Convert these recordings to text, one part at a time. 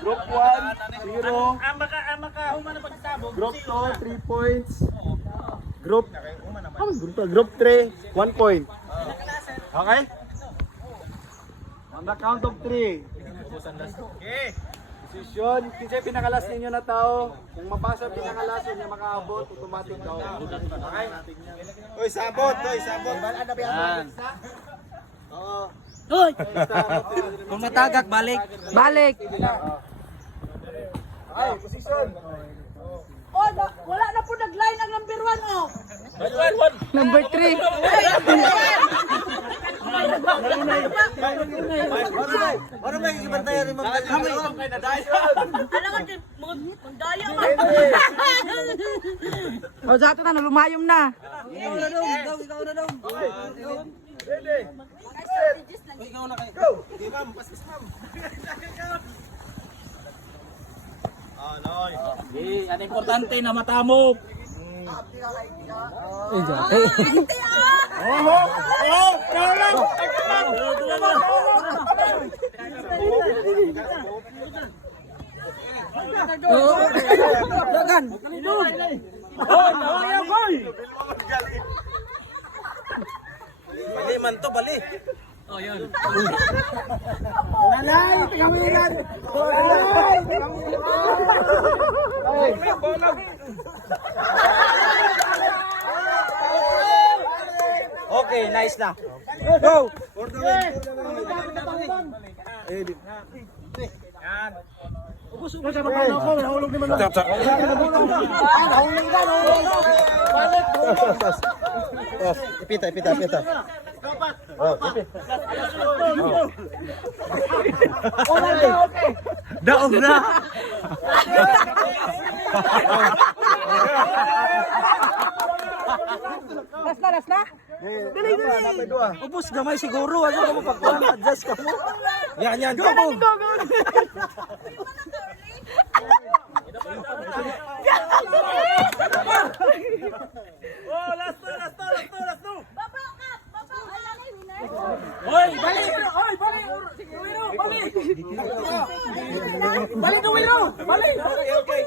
Group 1, 0. Group 2, 3 points. Group 3, 1 point. Okay? On the count of 3. Okay. Decision, kasi pinakalas ninyo na tao. Kung mapasa pinakalas, yun yung makaabot, automatic daw. Okay? Oy, sabot, oy, sabot. Yan. Hoy! Kung matagak, balik. Balik! Okay, position. Oh, wala na po nag-line ang number 1, oh. Number 3. Ano ba yung ibantayan ni Ma'am Dali? Alam nga din, magdaya ka. O, dato na, lumayom na. Ikaw na daw. Ready? Ikaw na kayo. Go! Di ma'am, pasis ma'am. Noy. Ang importante na matamo. Dagan. Bali man to, bali. Nanay, tingnan. Nanay, Okay, nice na. Go! Ipita. Daog na. Last na. Dali. Ubus gamay siguro. Ano mo pag-adjust ka mo? Yan, go mo. Baba ka, baba. Hoy, balik! Hoy, balik! Balik! Balik ka, Wiro! Balik! Okay.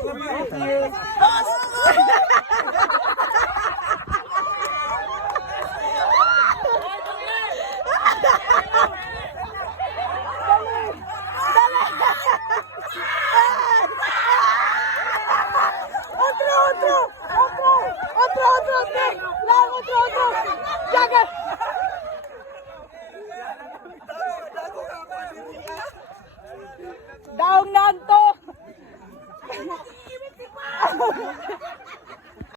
Otro. Jagat. Daong nanto.